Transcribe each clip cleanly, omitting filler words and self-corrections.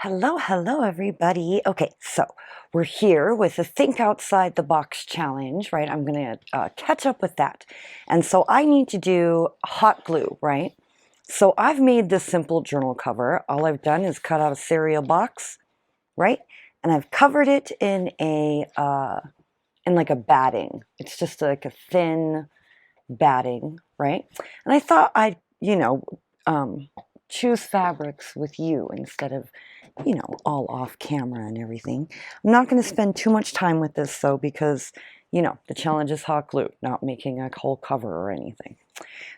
Hello, everybody. Okay, so we're here with the Think Outside the Box challenge, right? I'm going to catch up with that. And so I need to do hot glue, right? So I've made this simple journal cover. All I've done is cut out a cereal box, right? And I've covered it in like a batting. It's just like a thin batting, right? And I thought I'd um, choose fabrics with you instead of, all off camera and everything. I'm not going to spend too much time with this though, because, the challenge is hot glue, not making a whole cover or anything.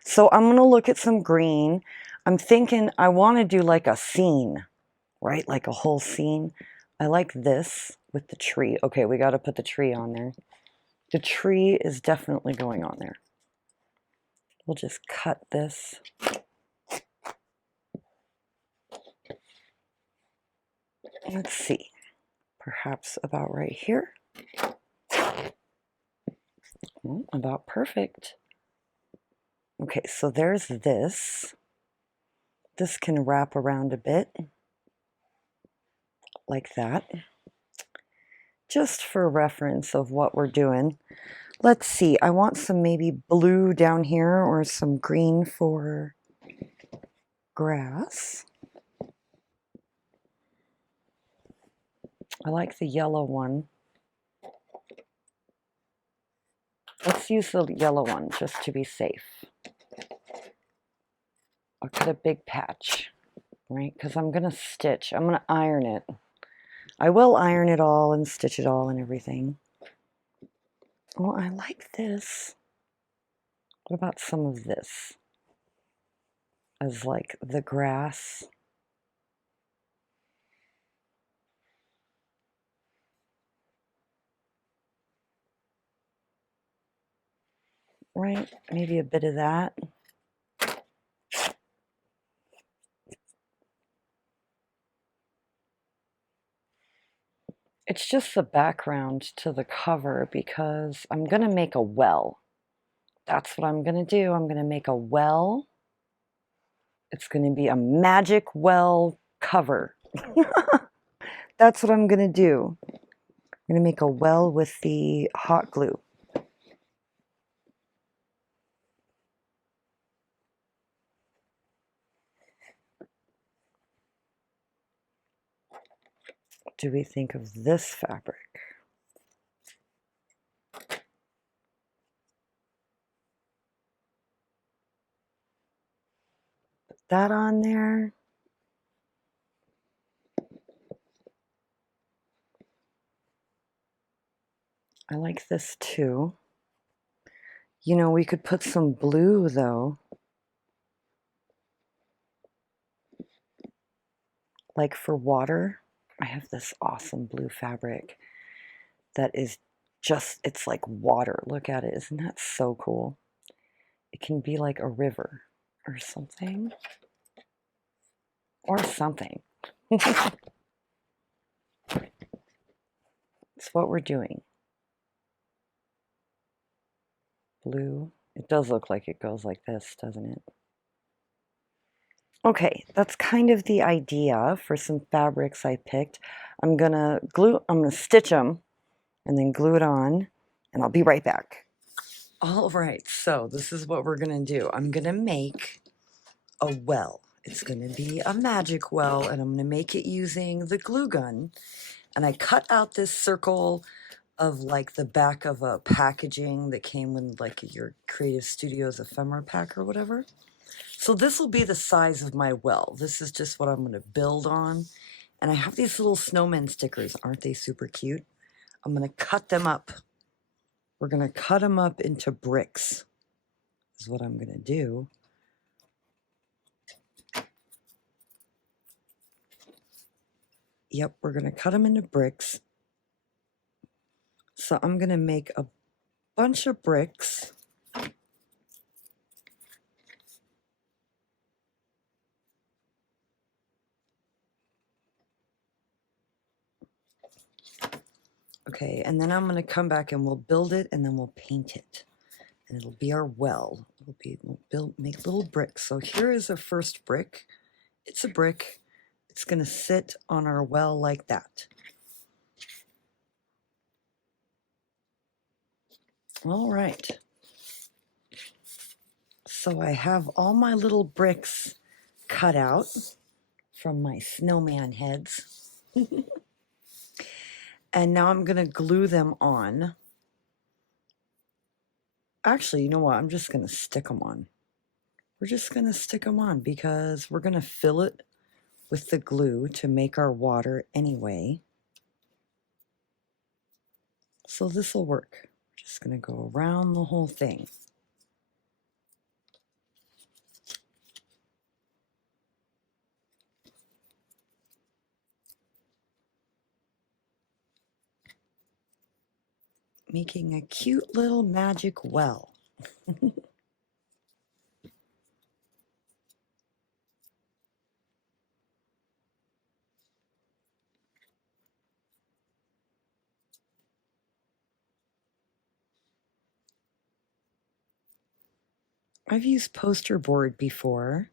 So I'm going to look at some green. I'm thinking I want to do like a scene, right? Like a whole scene. I like this with the tree. Okay, we got to put the tree on there. The tree is definitely going on there. We'll just cut this. Let's see, perhaps about right here. About perfect. Okay, so there's this. This can wrap around a bit, like that. Just for reference of what we're doing. Let's see, I want some maybe blue down here or some green for grass. I like the yellow one. Let's use the yellow one just to be safe. I'll cut a big patch, right? Because I'm going to stitch. I'm going to iron it. I will iron it all and stitch it all and everything. Oh, I like this. What about some of this? As like the grass. Right? Maybe a bit of that. It's just the background to the cover because I'm going to make a well. That's what I'm going to do. I'm going to make a well. It's going to be a magic well cover. That's what I'm going to do. I'm going to make a well with the hot glue. What do we think of this fabric? Put that on there. I like this too. You know, we could put some blue though. Like for water, I have this awesome blue fabric that is just, it's like water. Look at it. Isn't that so cool? It can be like a river or something. Or something. It's what we're doing. Blue. It does look like it goes like this, doesn't it? Okay, that's kind of the idea for some fabrics I picked. I'm gonna stitch them and then glue it on, and I'll be right back. All right, so this is what we're gonna do. I'm gonna make a well. It's gonna be a magic well, and I'm gonna make it using the glue gun. And I cut out this circle of like the back of a packaging that came with like your Creative Studios ephemera pack or whatever. So this will be the size of my well. This is just what I'm going to build on. And I have these little snowman stickers. Aren't they super cute? I'm going to cut them up. We're going to cut them up into bricks is what I'm going to do. Yep, we're going to cut them into bricks. So I'm going to make a bunch of bricks. Okay, and then I'm going to come back and we'll build it and then we'll paint it. And it'll be our well. We'll make little bricks. So here is our first brick. It's a brick. It's going to sit on our well like that. All right. So I have all my little bricks cut out from my snowman heads. And now I'm going to glue them on. Actually, you know what? I'm just going to stick them on. We're just going to stick them on because we're going to fill it with the glue to make our water anyway. So this will work. We're just going to go around the whole thing. Making a cute little magic well. I've used poster board before.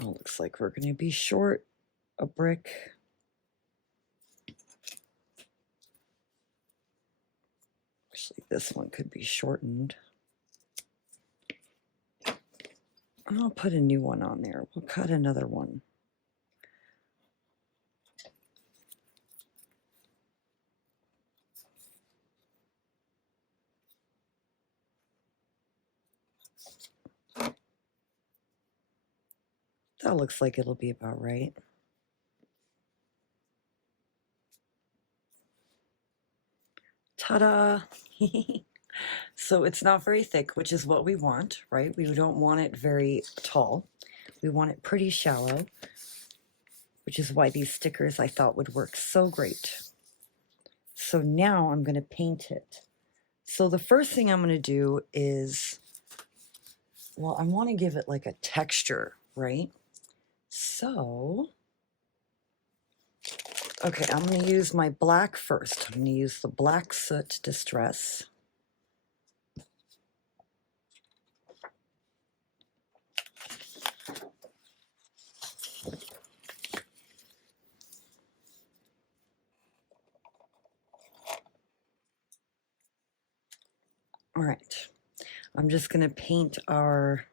Oh, looks like we're going to be short a brick. Actually, this one could be shortened. I'll put a new one on there. We'll cut another one. That looks like it'll be about right. Ta-da! So it's not very thick, which is what we want, right? We don't want it very tall. We want it pretty shallow, which is why these stickers I thought would work so great. So now I'm going to paint it. So the first thing I'm going to do is, well, I want to give it like a texture, right? So, okay, I'm going to use my black first. I'm going to use the Black Soot Distress. All right, I'm just going to paint our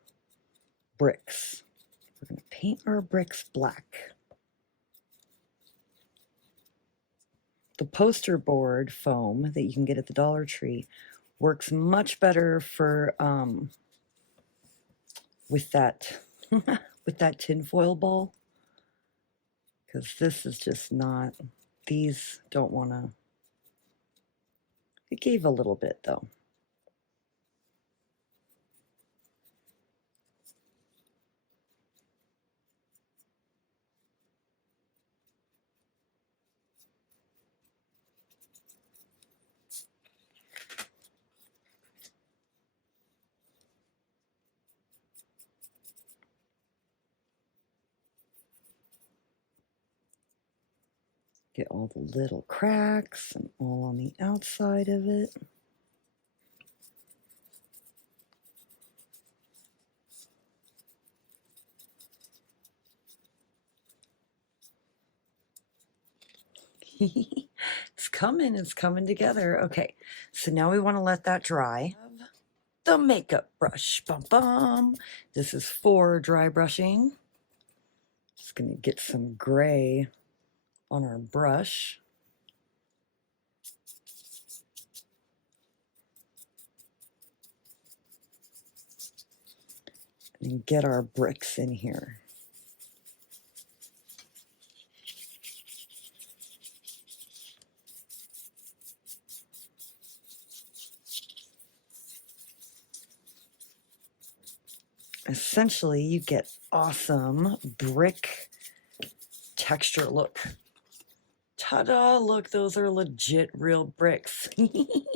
bricks. We're going to paint our bricks black. The poster board foam that you can get at the Dollar Tree works much better for with that with that tinfoil ball, because this is just not. These don't want to. It gave a little bit though. Get all the little cracks and all on the outside of it. It's coming together. Okay, so now we want to let that dry. The makeup brush, bum bum. This is for dry brushing. Just gonna get some gray on our brush. And get our bricks in here. Essentially, you get awesome brick texture. Look. Ta-da! Look, those are legit real bricks. You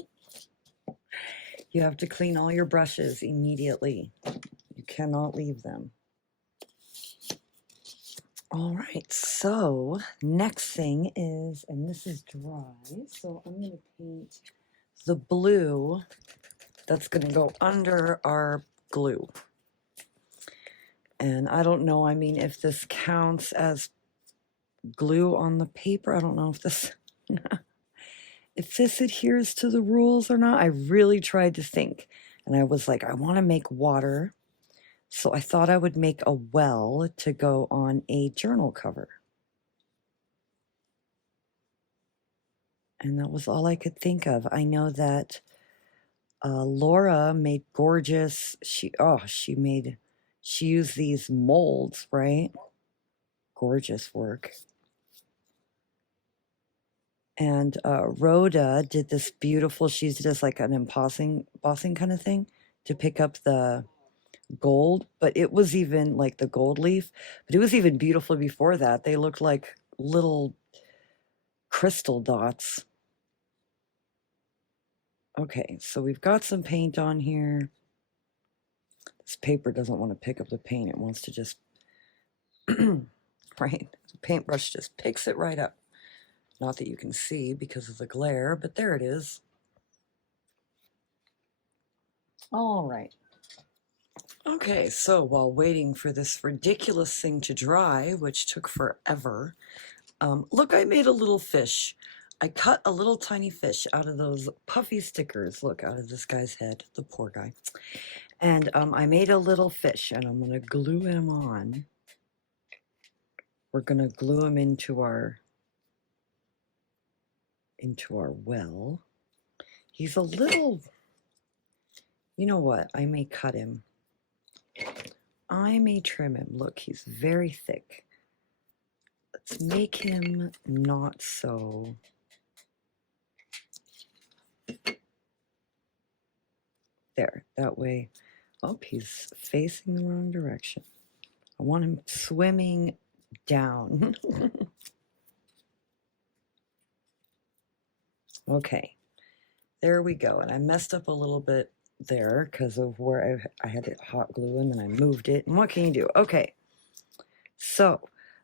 have to clean all your brushes immediately. You cannot leave them. All right, so next thing is, and this is dry, so I'm going to paint the blue that's going to go under our glue. And I don't know, I mean, if this counts as glue on the paper. I don't know if this if this adheres to the rules or not. I really tried to think, and I was like, I want to make water, so I thought I would make a well to go on a journal cover. And that was all I could think of. I know that Laura made gorgeous, she used these molds, right? Gorgeous work. And Rhoda did this beautiful, she used it as like an embossing kind of thing to pick up the gold, but it was even like the gold leaf, but it was even beautiful before that. They looked like little crystal dots. Okay, so we've got some paint on here. This paper doesn't want to pick up the paint. It wants to just, right? The paintbrush just picks it right up. Not that you can see because of the glare, but there it is. All right. Okay, so while waiting for this ridiculous thing to dry, which took forever, look, I made a little fish. I cut a little tiny fish out of those puffy stickers. Look, out of this guy's head, the poor guy. And I made a little fish, and I'm going to glue him on. We're going to glue him into our well. He's a little, you know what? I may cut him. I may trim him. Look, he's very thick. Let's make him not so. There, that way. Oh, he's facing the wrong direction. I want him swimming down. Okay, there we go. And I messed up a little bit there because of where I had it hot glue and then I moved it. And what can you do? Okay, so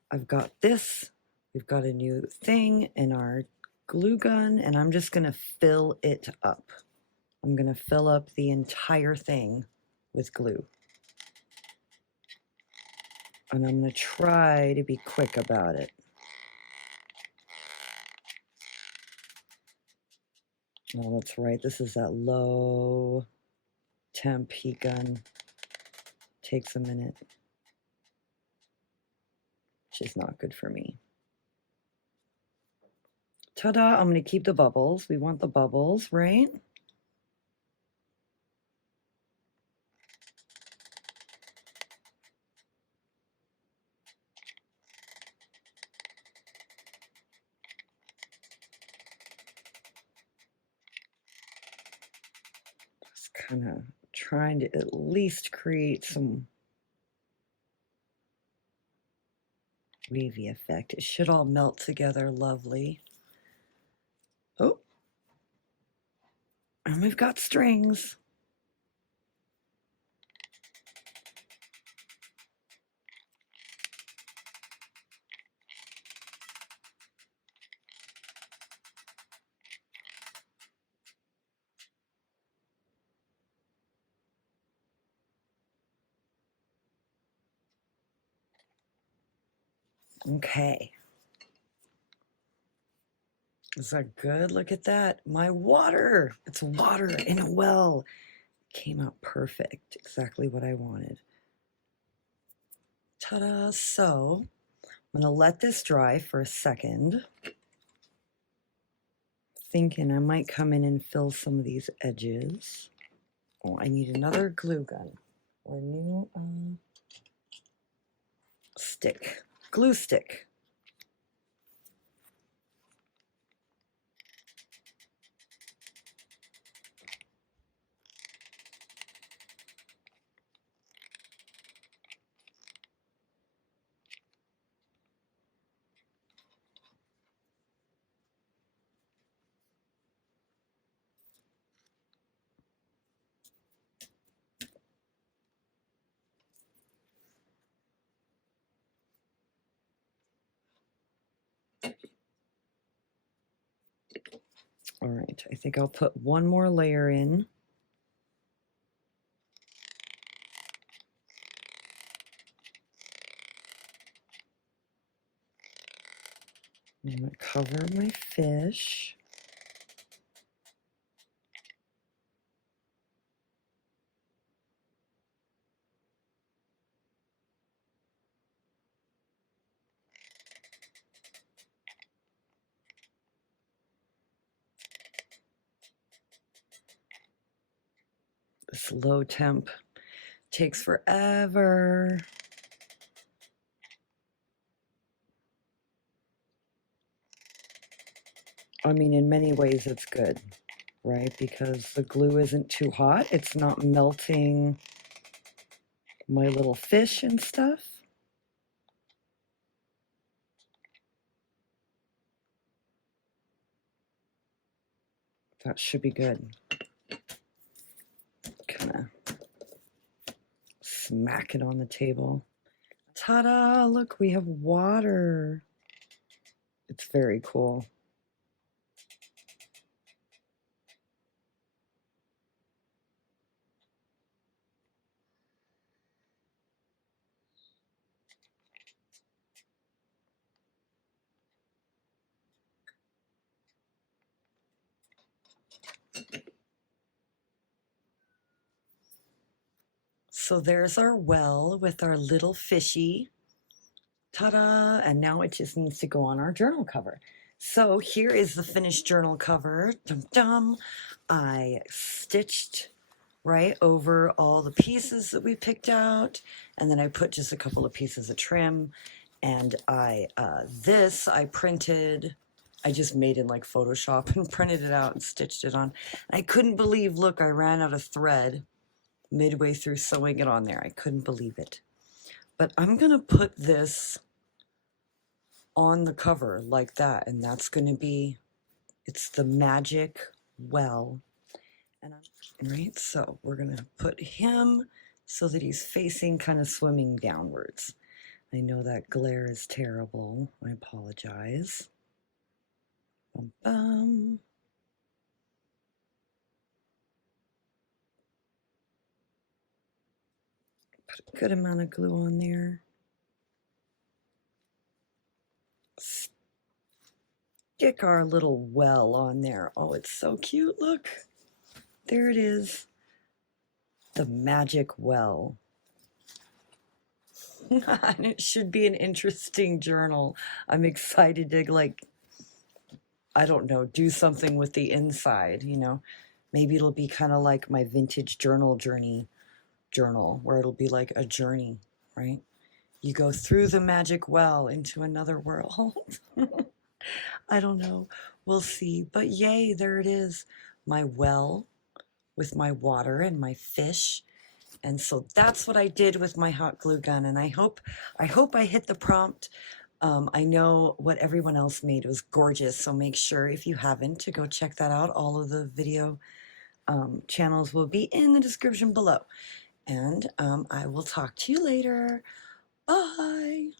I've got this. We've got a new thing in our glue gun, and I'm just going to fill it up. I'm going to fill up the entire thing with glue. And I'm going to try to be quick about it. Oh, that's right. This is that low temp heat gun. Takes a minute. Which is not good for me. Ta-da! I'm going to keep the bubbles. We want the bubbles, right? Just kind of trying to at least create some wavy effect. It should all melt together lovely. Oh, and we've got strings. Okay. Is that good? Look at that. My water. It's water in a well. Came out perfect. Exactly what I wanted. Ta-da. So I'm going to let this dry for a second. Thinking I might come in and fill some of these edges. Oh, I need another glue gun or a new stick, glue stick. All right, I think I'll put one more layer in. I'm going to cover my fish. This low temp takes forever. I mean, in many ways it's good, right? Because the glue isn't too hot. It's not melting my little fish and stuff. That should be good. Kind of smack it on the table. Ta-da! Look, we have water. It's very cool. So there's our well with our little fishy. Ta-da! And now it just needs to go on our journal cover. So here is the finished journal cover. Dum dum. I stitched right over all the pieces that we picked out, and then I put just a couple of pieces of trim. And this I printed. I just made in like Photoshop and printed it out and stitched it on. I couldn't believe, look, I ran out of thread midway through sewing it on there. I couldn't believe it. But I'm gonna put this on the cover like that, and that's gonna be, it's the magic well. And right, so we're gonna put him so that he's facing kind of swimming downwards. I know that glare is terrible. I apologize. Bum, bum. Put a good amount of glue on there. Stick our little well on there. Oh, it's so cute. Look, there it is. The magic well. And it should be an interesting journal. I'm excited to, like, I don't know, do something with the inside, you know. Maybe it'll be kind of like my vintage journal journal, where it'll be like a journey, right? You go through the magic well into another world. I don't know. We'll see. But yay, there it is. My well with my water and my fish. And so that's what I did with my hot glue gun. And I hope I hit the prompt. I know what everyone else made was gorgeous. So make sure, if you haven't, to go check that out. All of the video channels will be in the description below. And I will talk to you later. Bye.